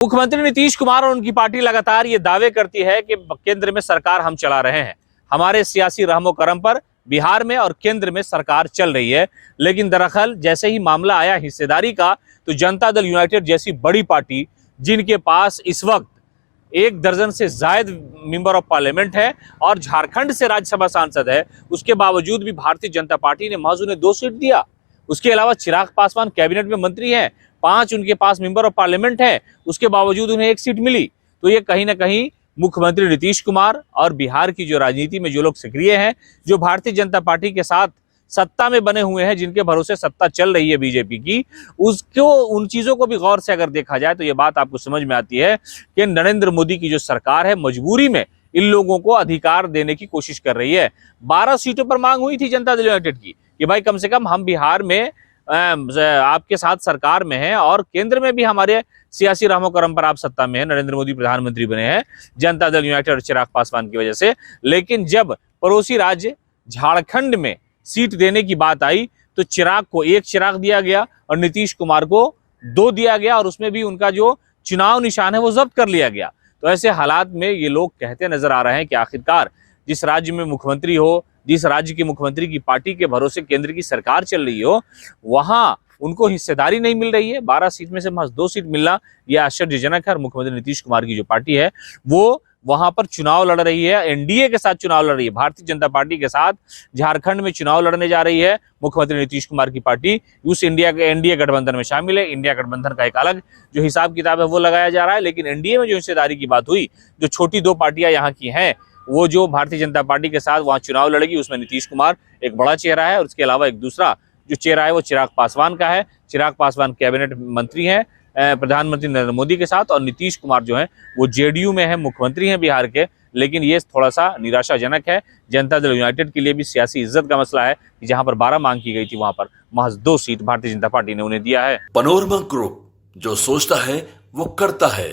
मुख्यमंत्री नीतीश कुमार और उनकी पार्टी लगातार ये दावे करती है कि केंद्र में सरकार हम चला रहे हैं। हमारे सियासी रहमो करम पर बिहार में और केंद्र में सरकार चल रही है। लेकिन दरअसल जैसे ही मामला आया हिस्सेदारी का, तो जनता दल यूनाइटेड जैसी बड़ी पार्टी, जिनके पास इस वक्त 1 दर्जन से जायद मेंबर ऑफ पार्लियामेंट है और झारखंड से राज्यसभा सांसद है, उसके बावजूद भी भारतीय जनता पार्टी ने महज उन्हें 2 सीट दिया। उसके अलावा चिराग पासवान कैबिनेट में मंत्री हैं, 5 उनके पास मेंबर ऑफ पार्लियामेंट है, उसके बावजूद उन्हें 1 सीट मिली। तो ये कहीं ना कहीं मुख्यमंत्री नीतीश कुमार और बिहार की जो राजनीति में जो लोग सक्रिय हैं, जो भारतीय जनता पार्टी के साथ सत्ता में बने हुए हैं, जिनके भरोसे सत्ता चल रही है बीजेपी की, उसको उन चीजों को भी गौर से अगर देखा जाए तो ये बात आपको समझ में आती है कि नरेंद्र मोदी की जो सरकार है मजबूरी में इन लोगों को अधिकार देने की कोशिश कर रही है। 12 सीटों पर मांग हुई थी जनता दल यूनाइटेड की कि भाई कम से कम हम बिहार में आपके साथ सरकार में हैं और केंद्र में भी हमारे सियासी रहमो करम पर आप सत्ता में हैं, नरेंद्र मोदी प्रधानमंत्री बने हैं जनता दल यूनाइटेड और चिराग पासवान की वजह से। लेकिन जब पड़ोसी राज्य झारखंड में सीट देने की बात आई तो चिराग को 1 चिराग दिया गया और नीतीश कुमार को 2 दिया गया, और उसमें भी उनका जो चुनाव निशान है वो जब्त कर लिया गया। तो ऐसे हालात में ये लोग कहते नजर आ रहे हैं कि आखिरकार जिस राज्य में मुख्यमंत्री हो, जिस राज्य के मुख्यमंत्री की पार्टी के भरोसे केंद्र की सरकार चल रही हो, वहां उनको हिस्सेदारी नहीं मिल रही है। 12 सीट में से महज 2 सीट मिलना यह आश्चर्यजनक है। और मुख्यमंत्री नीतीश कुमार की जो पार्टी है वो वहां पर चुनाव लड़ रही है, एनडीए के साथ चुनाव लड़ रही है, भारतीय जनता पार्टी के साथ झारखंड में चुनाव लड़ने जा रही है मुख्यमंत्री नीतीश कुमार की पार्टी। उस एनडीए गठबंधन में शामिल है। इंडिया गठबंधन का एक अलग जो हिसाब किताब है वो लगाया जा रहा है। लेकिन एनडीए में जो हिस्सेदारी की बात हुई, जो छोटी 2 पार्टियां यहाँ की हैं, वो जो भारतीय जनता पार्टी के साथ वहां चुनाव लड़ेगी, उसमें नीतीश कुमार एक बड़ा चेहरा है और उसके अलावा एक दूसरा जो चेहरा है वो चिराग पासवान का है। चिराग पासवान कैबिनेट मंत्री हैं प्रधानमंत्री नरेंद्र मोदी के साथ, और नीतीश कुमार जो है वो जेडीयू में है, मुख्यमंत्री हैं बिहार के। लेकिन ये थोड़ा सा निराशाजनक है। जनता दल यूनाइटेड के लिए भी सियासी इज्जत का मसला है कि जहां पर 12 मांग की गई थी वहां पर महज 2 सीट भारतीय जनता पार्टी ने उन्हें दिया है। पनोरमा ग्रुप, जो सोचता है वो करता है।